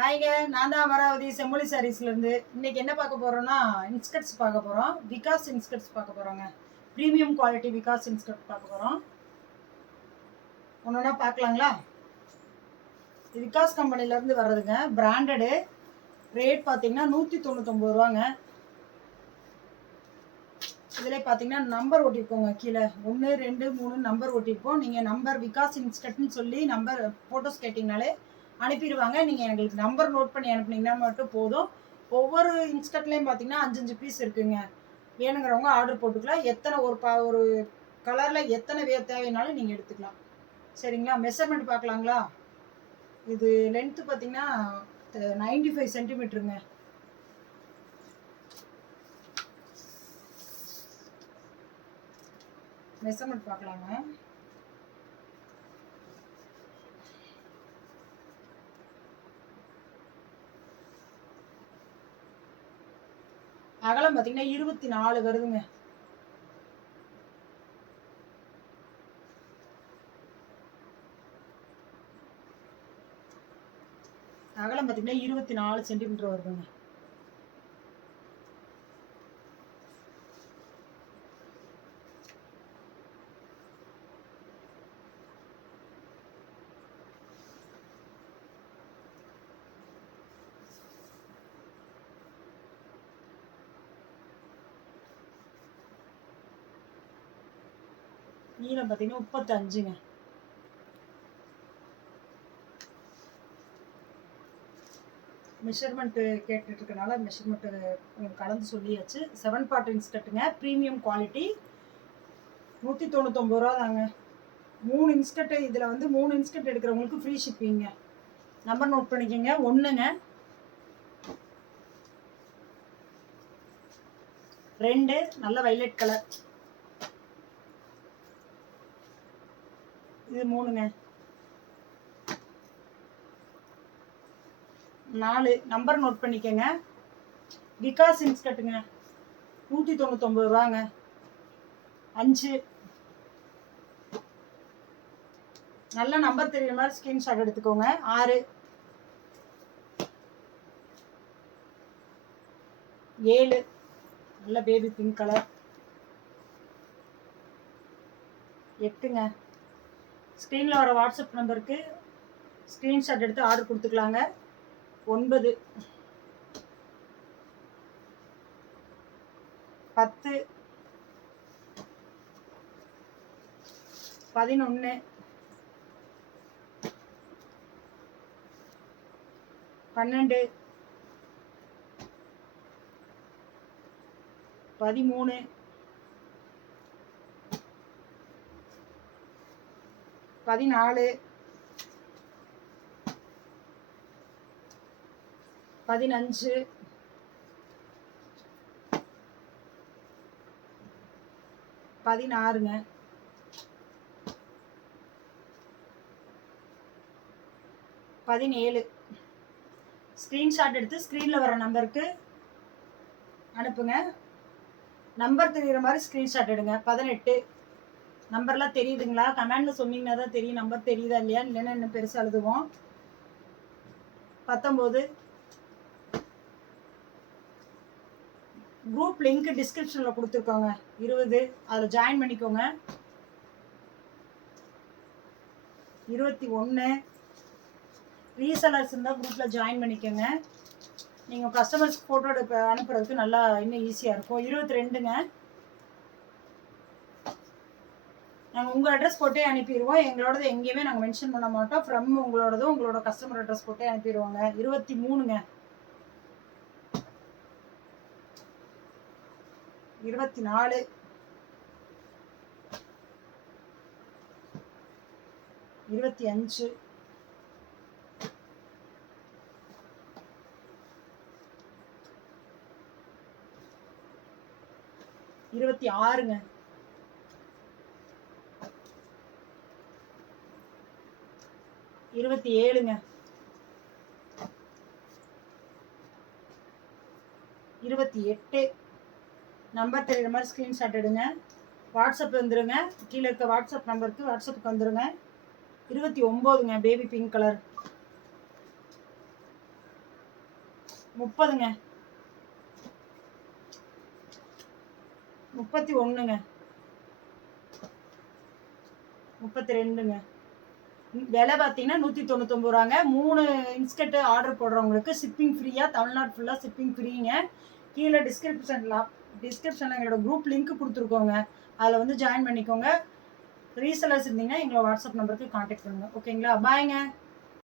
ஹாய்ங்க நான் தான் அமராவதி செம்மொழி சாரீஸ்லேருந்து. இன்னைக்கு என்ன பார்க்க போகிறோன்னா இன்ஸ்கர்ட்ஸ் பார்க்க போகிறோம் விகாஸ் இன்ஸ்கர்ட்ஸ் பார்க்க போகிறோங்க ப்ரீமியம் குவாலிட்டி விகாஸ் இன்ஸ்கர்ட் பார்க்க போகிறோம் ஒன்று ஒன்றா பார்க்கலாங்களா விகாஸ் கம்பெனிலேருந்து வர்றதுங்க. பிராண்டடு ரேட் பார்த்தீங்கன்னா நூற்றி தொண்ணூத்தொம்பது ரூபாங்க. இதில் பார்த்தீங்கன்னா நம்பர் ஒட்டியிருக்கோங்க கீழே. ஒன்று ரெண்டு மூணு நம்பர் ஓட்டிருப்போம் நீங்கள் நம்பர் விகாஸ் இன்ஸ்கர்ட்னு சொல்லி நம்பர் ஃபோட்டோஸ் கேட்டிங்கனாலே அனுப்பிடுவாங்க. நீங்கள் எங்களுக்கு நம்பர் நோட் பண்ணி அனுப்புனீங்கன்னா மட்டும் போதும். ஒவ்வொரு இன்ஸ்டன்ட்லேயும் பார்த்தீங்கன்னா அஞ்சு அஞ்சு பீஸ் இருக்குங்க. வேணுங்கிறவங்க ஆர்டர் போட்டுக்கலாம். எத்தனை ஒரு பா ஒரு கலரில் எத்தனை வே தேவைனாலும் நீங்கள் எடுத்துக்கலாம். சரிங்களா? மெஷர்மெண்ட் பார்க்கலாங்களா? இது லென்த்து பார்த்தீங்கன்னா நைன்டி ஃபைவ் சென்டிமீட்டருங்க மெஷர்மெண்ட் பார்க்கலாங்க. அகலம் பார்த்தீங்கன்னா இருபத்தி நாலு வருதுங்க. அகலம் பார்த்தீங்கன்னா இருபத்தி நாலு சென்டிமீட்டர் வருதுங்க. நீளம் பார்த்தீங்கன்னா முப்பத்தஞ்சுங்க. மெஷர்மெண்ட்டு கேட்டுட்டு இருக்கனால மெஷர்மெண்ட்டு கலந்து சொல்லியாச்சு. செவன் பார்ட் இன்ஸ்கட்டுங்க ப்ரீமியம் குவாலிட்டி நூற்றி தொண்ணூத்தொம்பது ரூபா தாங்க. மூணு இன்ஸ்கட்டு இதில் வந்து மூணு இன்ஸ்கட் எடுக்கிறவங்களுக்கு ஃப்ரீ ஷிப்பிங்க நம்பர் நோட் பண்ணிக்கோங்க. ஒன்றுங்க ரெண்டு நல்ல வைலட் கலர் இது மூணுங்க. நாலு. நம்பர் நோட் பண்ணிக்கோங்க. விகாஸ் இன்ஸ்கட்டுங்க நூற்றி தொண்ணூத்தொம்பது ரூபாங்க. அஞ்சு. நல்ல நம்பர் தெரியுற மாதிரி ஸ்கிரீன்ஷாட் எடுத்துக்கோங்க. ஆறு. ஏழு. நல்ல பேபி பிங்க் கலர் எட்டுங்க. ஸ்க்ரீனில் வர வாட்ஸ்அப் நம்பருக்கு ஸ்க்ரீன்ஷாட் எடுத்து ஆர்டர் கொடுத்துக்கலாங்க. ஒன்பது பத்து பதினொன்று பன்னெண்டு பதிமூணு பதினாலு. பதினஞ்சு. பதினாறுங்க. பதினேழு. ஸ்க்ரீன்ஷாட் எடுத்து ஸ்க்ரீனில் வர நம்பருக்கு அனுப்புங்க. நம்பர் தெரிகிற மாதிரி ஸ்க்ரீன்ஷாட் எடுங்க. பதினெட்டு. நம்பர்லாம் தெரியுதுங்களா? கமெண்ட்ல சொன்னீங்கன்னா தான் தெரியும். நம்பர் தெரியுதா இல்லையா? இல்லைன்னா இன்னும் பெருசாக எழுதுவோம்? பத்தொம்போது. குரூப் லிங்க் டிஸ்கிரிப்ஷனில் கொடுத்துருக்கோங்க. இருபது. அதில் ஜாயின் பண்ணிக்கோங்க. இருபத்தி ஒன்று ரீசெலர்ஸ் இருந்தால் குரூப்பில் ஜாயின் பண்ணிக்கோங்க. நீங்கள் கஸ்டமர்ஸ் ஃபோட்டோ எடுப்ப அனுப்புறதுக்கு நல்லா இன்னும் ஈஸியாக இருக்கும். இருபத்தி ரெண்டுங்க நாங்கள் உங்கள் அட்ரஸ் போட்டே அனுப்பிடுவோம் எங்களோடது எங்கேயுமே நாங்கள் மென்ஷன் பண்ண மாட்டோம். ஃப்ரம் உங்களோடதும் உங்களோட கஸ்டமர் அட்ரஸ் போட்டே அனுப்பிடுவோங்க இருபத்தி மூணுங்க. இருபத்தி நாலு. இருபத்தி அஞ்சு. இருபத்தி ஆறுங்க. இருபத்தி ஏழுங்க. இருபத்தி எட்டு. நம்பர் தெரியுற மாதிரி ஸ்க்ரீன்ஷாட் எடுங்க. வாட்ஸ்அப் வந்துருங்க. கீழே இருக்க வாட்ஸ்அப் நம்பருக்கு வாட்ஸ்அப்புக்கு வந்துருங்க. இருபத்தி ஒம்போதுங்க பேபி பிங்க் கலர் முப்பதுங்க. முப்பத்தி ஒன்றுங்க. முப்பத்தி ரெண்டுங்க. விலை பார்த்தீங்கன்னா நூற்றி தொண்ணூத்தொம்பது ரூபாங்க. மூணு இன்ஸ்கர்ட் ஆர்டர் போடுறவங்களுக்கு ஷிப்பிங் ஃப்ரீயாக தமிழ்நாடு ஃபுல்லாக ஷிப்பிங் ஃப்ரீங்க கீழே டிஸ்கிரிப்ஷனில் டிஸ்கிரிப்ஷனில் எங்களோட குரூப் லிங்க் கொடுத்துருக்கோங்க. அதில் வந்து ஜாயின் பண்ணிக்கோங்க. ரீசெலர்ஸ் இருந்தீங்கன்னா எங்களோட வாட்ஸ்அப் நம்பருக்கு காண்டாக்ட் பண்ணுங்கள் ஓகேங்களா பாய்ங்க